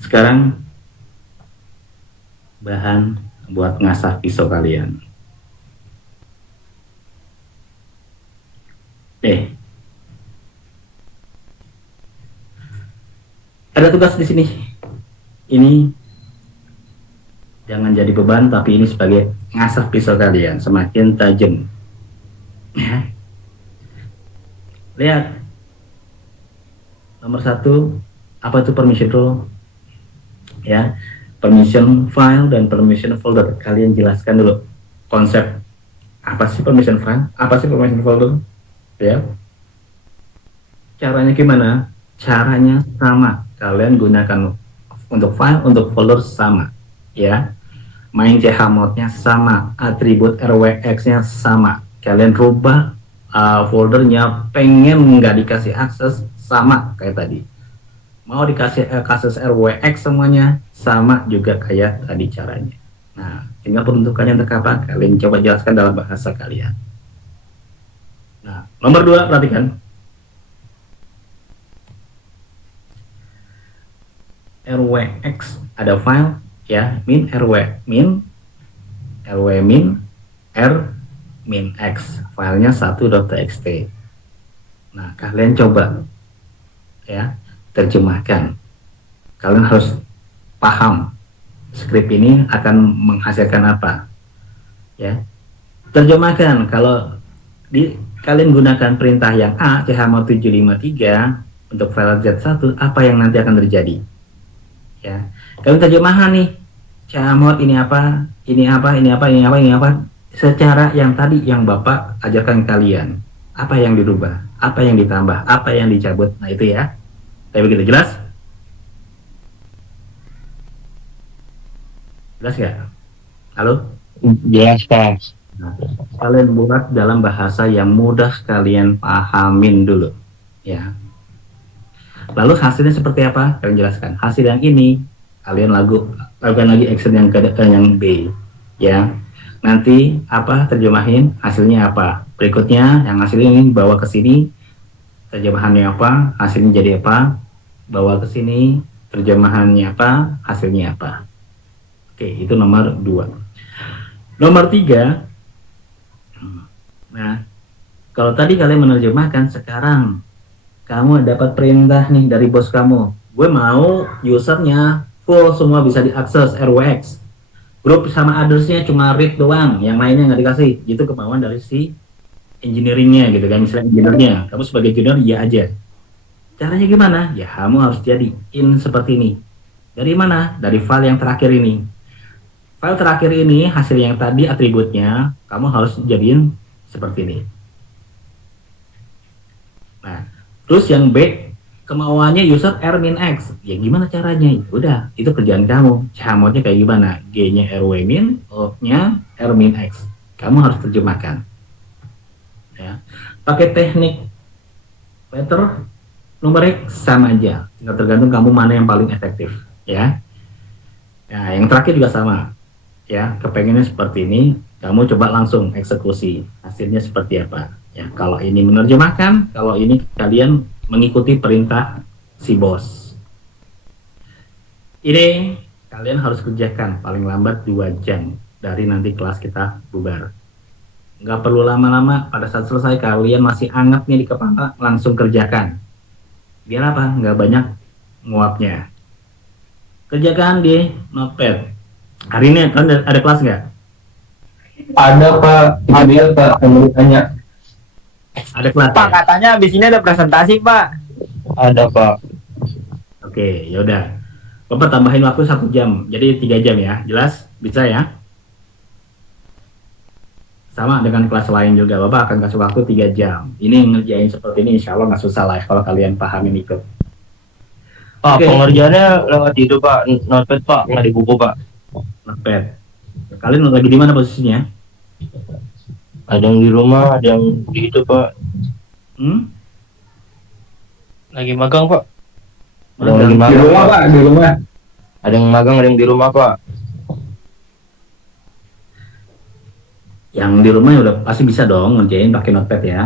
sekarang bahan buat ngasah pisau kalian. Ada tugas di sini. Ini jangan jadi beban, tapi ini sebagai ngasah pisau kalian semakin tajam. Ya. Lihat. Nomor 1, apa itu permission rule? Ya, permission file dan permission folder. Kalian jelaskan dulu konsep apa sih permission file, apa sih permission folder, ya. Caranya gimana? Caranya sama. Kalian gunakan untuk file, untuk folder sama, ya. Main chmod-nya sama, atribut rwx-nya sama. Kalian rubah foldernya, pengen nggak dikasih akses sama kayak tadi. Mau dikasih akses rwx semuanya sama juga kayak tadi caranya. Nah, tinggal peruntukannya untuk apa? Kalian coba jelaskan dalam bahasa kalian. Nah, nomor 2 perhatikan. rwx ada file ya, min rw min r min x, filenya 1.txt. Nah, kalian coba ya terjemahkan. Kalian harus paham script ini akan menghasilkan apa ya. Terjemahkan. Kalau kalian gunakan perintah yang A chmod 753 untuk file z1, apa yang nanti akan terjadi ya. Kalian terjemahan nih, chmod ini apa, ini apa, ini apa, ini apa, ini apa, secara yang tadi yang Bapak ajarkan kalian. Apa yang dirubah, apa yang ditambah, apa yang dicabut. Nah, itu ya. Kayak begitu, jelas? Jelas nggak? Halo? Jelas, Pak. Nah, kalian buat dalam bahasa yang mudah kalian pahamin dulu ya. Lalu hasilnya seperti apa? Kalian jelaskan. Hasil yang ini kalian lakukan lagi action yang yang B ya. Nanti apa, terjemahin hasilnya apa. Berikutnya yang hasilnya ini bawa ke sini, terjemahannya apa, hasilnya jadi apa, bawa ke sini, terjemahannya apa, hasilnya apa. Oke, itu nomor 2. Nomor 3. Nah, kalau tadi kalian menerjemahkan, sekarang kamu dapat perintah nih dari bos kamu. Gue mau usernya full semua bisa diakses rwx. Grup sama others-nya cuma read doang, yang lainnya nggak dikasih. Itu kemauan dari si engineering-nya gitu kan, misalnya engineer-nya. Kamu sebagai engineer ya aja. Caranya gimana? Ya kamu harus jadi in seperti ini. Dari mana? Dari file yang terakhir ini. File terakhir ini hasil yang tadi atributnya kamu harus jadiin seperti ini. Nah, terus yang B, kemauannya user r min x. Ya gimana caranya? Ya udah, itu kerjaan kamu. Chmod-nya kayak gimana? G-nya rw min, O-nya r min x. Kamu harus terjemahkan. Ya. Pakai teknik letter numerik sama aja. Tinggal tergantung kamu mana yang paling efektif, ya. Nah, yang terakhir juga sama. Ya, kepengennya seperti ini, kamu coba langsung eksekusi. Hasilnya seperti apa? Ya, kalau ini menerjemahkan, kalau ini kalian mengikuti perintah si bos. Ini kalian harus kerjakan paling lambat 2 jam dari nanti kelas kita bubar. Nggak perlu lama-lama, pada saat selesai kalian masih anget nih di kepala, langsung kerjakan. Biar apa? Nggak banyak nguapnya. Kerjakan di notepad. Hari ini ada kelas nggak? Ada, Pak. Ada, Pak. Yang tanya. Ada kelas. Pak, Ya? katanya abis ini ada presentasi, Pak. Ada, Pak. Oke, ya udah. Bapak tambahin waktu 1 jam, jadi 3 jam ya. Jelas? Bisa ya? Sama dengan kelas lain juga, Bapak akan kasih waktu 3 jam. Ini ngerjain seperti ini, insya Allah nggak susah lah ya, kalau kalian pahamin itu. Pak, Oke. pengerjaannya lewat itu Pak, notepad Pak, nggak di buku Pak. Notepad. Kalian lagi di mana posisinya? Ada yang di rumah, ada yang di itu Pak. Lagi magang Pak. Ada yang lagi Di magang rumah, Pak, di rumah. Ada yang magang, ada yang di rumah Pak. Yang di rumah ya udah pasti bisa dong ngerjain pakai notepad ya.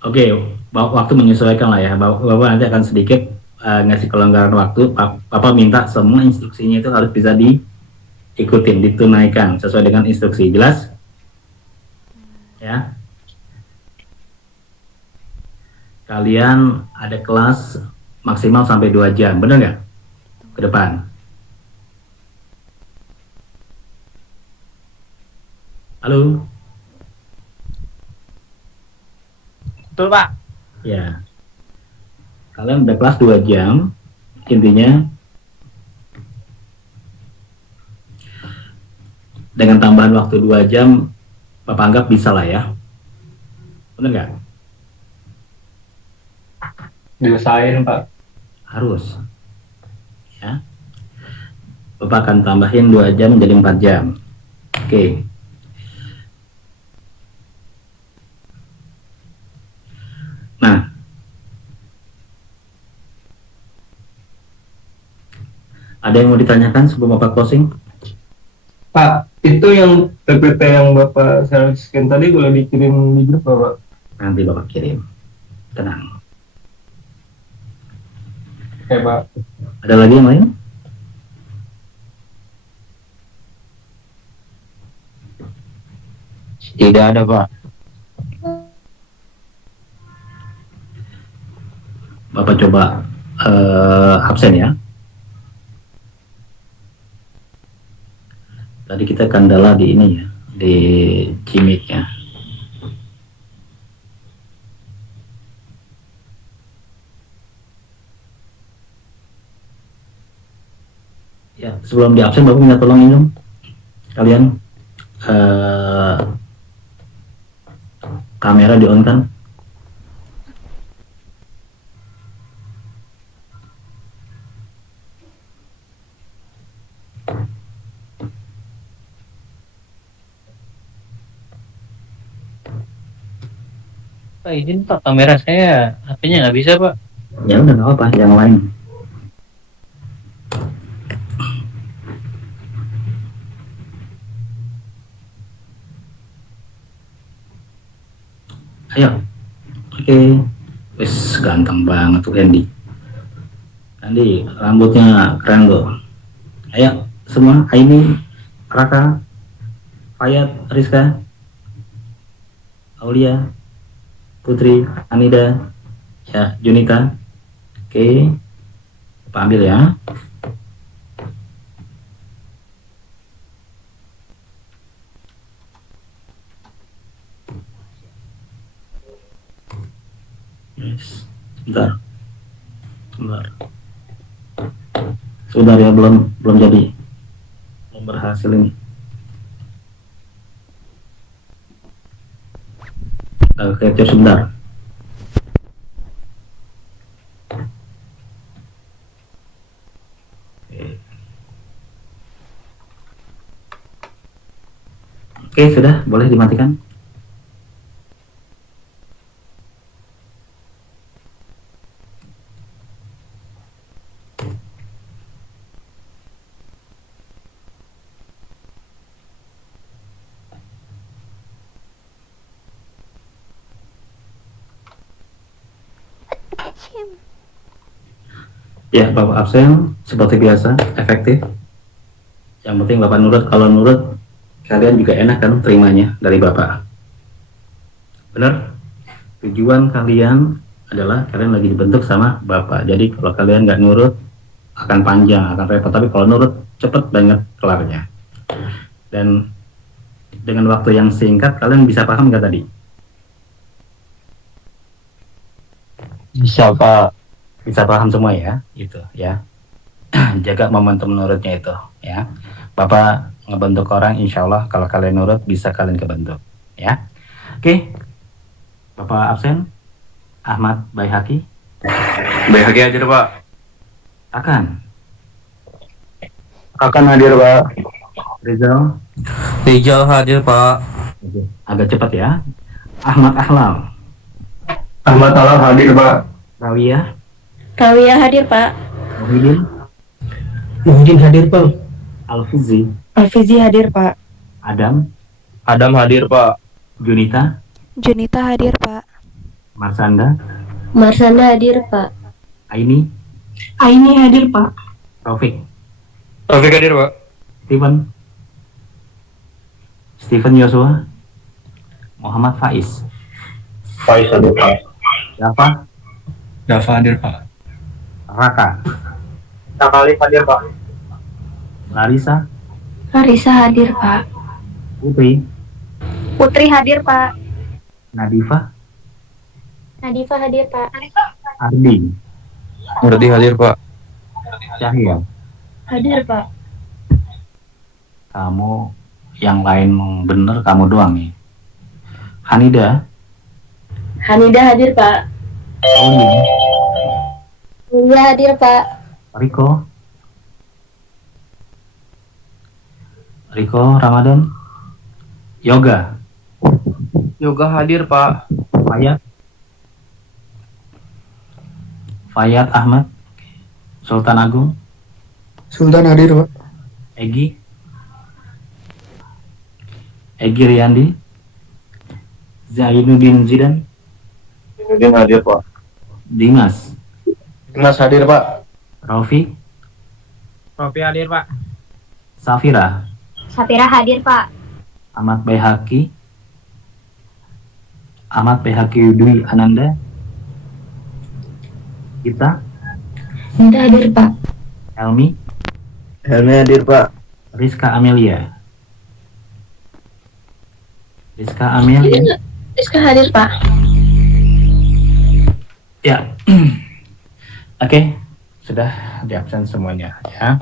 Oke, waktu menyesuaikan lah ya. Bapak nanti akan sedikit ngasih kelonggaran waktu. Bapak minta semua instruksinya itu harus bisa diikutin, ditunaikan sesuai dengan instruksi. Jelas? Ya. Kalian ada kelas maksimal sampai 2 jam, benar nggak? Ke depan. Halo? Betul Pak. Ya. Kalian udah kelas 2 jam, intinya dengan tambahan waktu 2 jam, Bapak anggap bisa lah ya. Benar nggak? Diusahain Pak. Harus. Ya. Bapak akan tambahin 2 jam jadi 4 jam. Oke. Nah, ada yang mau ditanyakan sebelum Bapak closing? Pak, itu yang PPT yang Bapak scan tadi boleh dikirim di grup Pak? Nanti Bapak kirim. Tenang. Oke Pak. Ada lagi yang lain? Tidak ada Pak. Bapak coba absen ya. Tadi kita kendala di ini ya, di Gmeet ya. Ya, sebelum di absen Bapak minta tolong ini dong. Kalian kamera di on kan? Pak izin Pak, kamera saya HP-nya nggak bisa Pak. Ya udah nggak apa, yang lain. Ayo, oke, wes ganteng banget tuh Randy. Randy, rambutnya keren tuh. Ayo, semua, Aini, Raka, Fayat, Rizka, Aulia, Putri, Anida, ya, Junita. Oke, Pak ambil ya. Yes. Bentar. Sudah ya, belum jadi, belum berhasil ini. Capture sebentar. Oke, sudah boleh dimatikan. Ya, Bapak absen seperti biasa, efektif. Yang penting Bapak nurut. Kalau nurut, kalian juga enak kan terimanya dari Bapak. Benar? Tujuan kalian adalah kalian lagi dibentuk sama Bapak. Jadi kalau kalian nggak nurut, akan panjang, akan repot. Tapi kalau nurut, cepet banget kelarnya. Dan dengan waktu yang singkat, kalian bisa paham nggak tadi? Bisa Pak. Bisa paham semua ya, gitu ya. Jaga momentum nurutnya itu ya. Bapak ngebentuk orang, insya Allah kalau kalian nurut bisa kalian kebentuk ya. Oke, Bapak absen. Ahmad Baihaqi. Baik hadir Pak. Akan hadir Pak. Rizal. Rijal hadir Pak. Agak cepat ya. Ahmad Ahlal. Ahmad Alam hadir Pak. Rawiyah. Rawiyah hadir Pak. Muhyiddin. Mungkin hadir Pak. Alfizi. Alfizi hadir Pak. Adam. Adam hadir Pak. Junita. Junita hadir Pak. Marsanda. Marsanda hadir Pak. Aini. Aini hadir Pak. Taufik. Taufik hadir Pak. Stephen Yosua. Muhammad Faiz. Faiz hadir Pak. Dafa hadir Pak. Raka. Takali hadir Pak. Larissa. Larissa hadir Pak. Putri. Putri hadir Pak. Nadifa. Nadifa hadir Pak. Ardi. Berarti hadir Pak. Cahya. Hadir Pak. Kamu yang lain bener, kamu doang nih. Hanida. Hanida hadir Pak. Auli. Iya hadir Pak. Riko Ramadan. Yoga. Yoga hadir Pak. Fayat Ahmad. Sultan Agung. Sultan hadir Pak. Egi Riyandi. Zainuddin Zidan. Zainuddin hadir Pak. Dimas. Dimas hadir Pak. Rofi hadir Pak. Safira. Safira hadir Pak. Ahmad Baihaqi Dwi Ananda. Kita. Hadir Pak. Helmi hadir Pak. Rizka Amelia. Rizka hadir Pak. Ya. Oke, sudah di absen semuanya ya.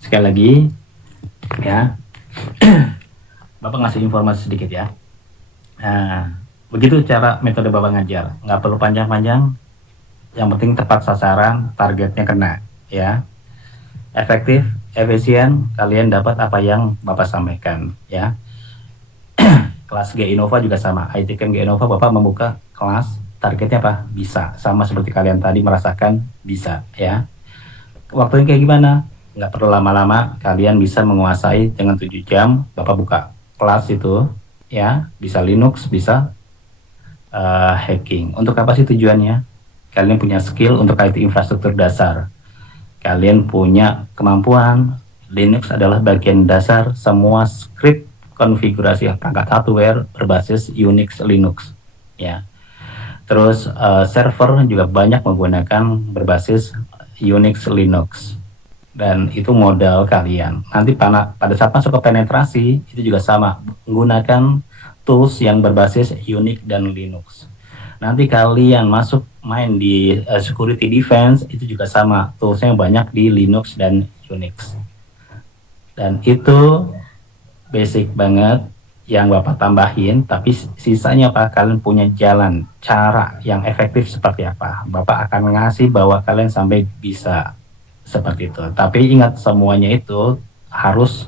Sekali lagi ya. Bapak ngasih informasi sedikit ya. Nah, begitu cara metode Bapak ngajar. Nggak perlu panjang-panjang. Yang penting tepat sasaran, targetnya kena ya. Efektif, efisien, kalian dapat apa yang Bapak sampaikan ya. Kelas G Innova juga sama. IT Camp G Innova Bapak membuka kelas, targetnya apa? Bisa. Sama seperti kalian tadi merasakan bisa ya. Waktunya kayak gimana? Nggak perlu lama-lama, kalian bisa menguasai dengan 7 jam. Bapak buka kelas itu ya, bisa Linux, bisa hacking. Untuk apa sih tujuannya? Kalian punya skill untuk IT infrastruktur dasar. Kalian punya kemampuan, Linux adalah bagian dasar semua script konfigurasi perangkat hardware berbasis Unix Linux ya. Terus server juga banyak menggunakan berbasis Unix Linux. Dan itu modal kalian. Nanti pada saat masuk ke penetrasi itu juga sama, menggunakan tools yang berbasis Unix dan Linux. Nanti kalian masuk main di security defense itu juga sama, toolsnya banyak di Linux dan Unix. Dan itu basic banget yang Bapak tambahin, tapi sisanya Pak, kalian punya jalan, cara yang efektif seperti apa. Bapak akan ngasih bahwa kalian sampai bisa seperti itu. Tapi ingat, semuanya itu harus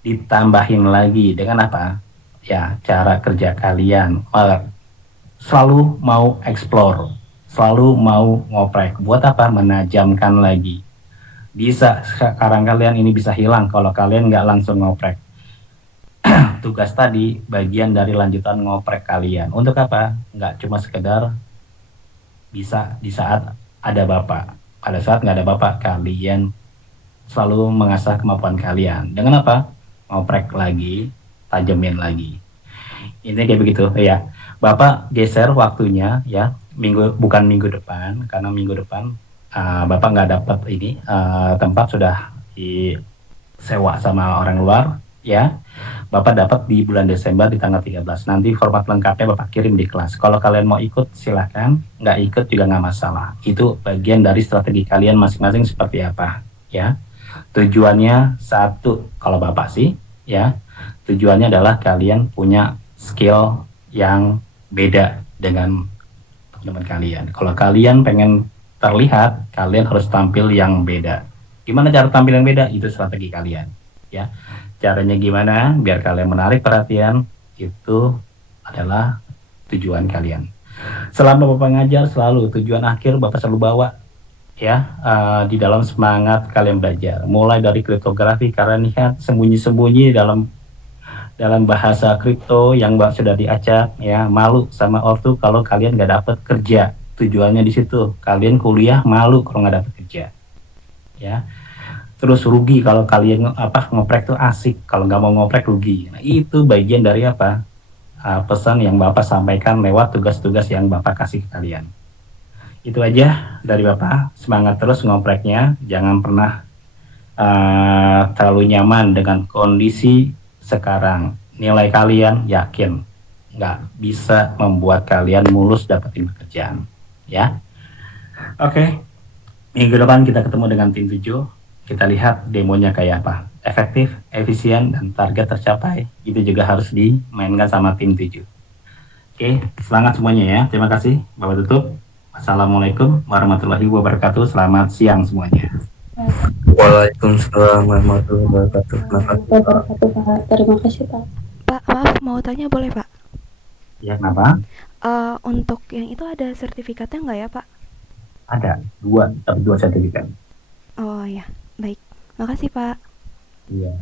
ditambahin lagi dengan apa? Ya, cara kerja kalian. Selalu mau explore, selalu mau ngoprek. Buat apa? Menajamkan lagi. Bisa sekarang kalian ini bisa hilang kalau kalian nggak langsung ngoprek. Tugas tadi bagian dari lanjutan ngoprek kalian. Untuk apa? Nggak cuma sekedar bisa di saat ada Bapak. Pada saat nggak ada Bapak, kalian selalu mengasah kemampuan kalian. Dengan apa? Ngoprek lagi, tajemin lagi. Intinya kayak begitu ya. Bapak geser waktunya ya, bukan minggu depan, karena minggu depan Bapak nggak dapat ini tempat, sudah disewa sama orang luar ya. Bapak dapat di bulan Desember di tanggal 13. Nanti format lengkapnya Bapak kirim di kelas. Kalau kalian mau ikut silahkan, nggak ikut juga nggak masalah. Itu bagian dari strategi kalian masing-masing seperti apa, ya. Tujuannya satu, kalau Bapak sih, ya, tujuannya adalah kalian punya skill yang beda dengan teman-teman kalian. Kalau kalian pengen terlihat, kalian harus tampil yang beda. Gimana cara tampil yang beda? Itu strategi kalian, ya. Caranya gimana biar kalian menarik perhatian, itu adalah tujuan kalian. Selama Bapak ngajar, selalu tujuan akhir Bapak selalu bawa, ya, di dalam semangat kalian belajar. Mulai dari kriptografi, karena lihat sembunyi-sembunyi dalam bahasa kripto yang sudah diacak, ya, malu sama ortu kalau kalian nggak dapat kerja. Tujuannya di situ, kalian kuliah malu kalau nggak dapat kerja, ya. Terus rugi kalau kalian ngoprek tuh asik, kalau nggak mau ngoprek rugi. Nah, itu bagian dari pesan yang Bapak sampaikan lewat tugas-tugas yang Bapak kasih ke kalian. Itu aja dari Bapak. Semangat terus ngopreknya, jangan pernah terlalu nyaman dengan kondisi sekarang. Nilai kalian yakin nggak bisa membuat kalian mulus dapetin pekerjaan, ya. Oke. Minggu depan kita ketemu dengan tim 7. Kita lihat demonya kayak apa, efektif, efisien, dan target tercapai. Itu juga harus dimainkan sama tim 7. Oke, semangat semuanya ya. Terima kasih. Bapak tutup. Assalamualaikum warahmatullahi wabarakatuh. Selamat siang semuanya. Waalaikumsalam warahmatullahi wabarakatuh. Terima kasih Pak. Pak, maaf mau tanya boleh Pak? Ya, kenapa? Untuk yang itu ada sertifikatnya nggak ya Pak? Ada dua sertifikat. Oh ya, baik. Makasih Pak. Iya.